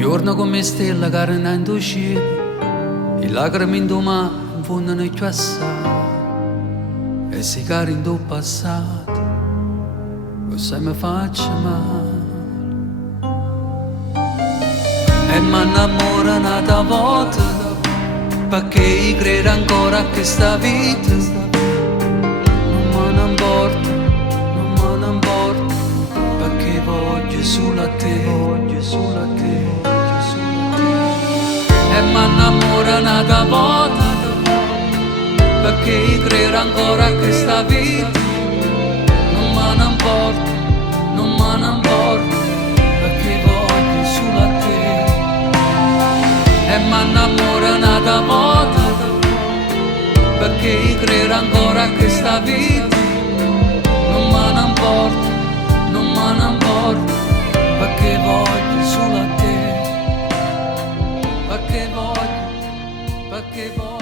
Giorno come stella carina in tuo cielo, i lacrime in tuo mare fondono più assai, e si cari in tuo passato, cosa mi faccia male. E mi innamoro un'altra volta, perché credo ancora a questa vita. Non me ne importa, non me ne importa, perché voglio solo a te, voglio solo a te. E mi innamoro un'altra volta, perché credo ancora a questa vita. Non me ne importa, non me ne importa, perché voglio solo a te. E mi innamoro un'altra volta, perché credo ancora a questa vita. Non me ne importa, non me ne importa, perché voglio solo a te. Perché voglio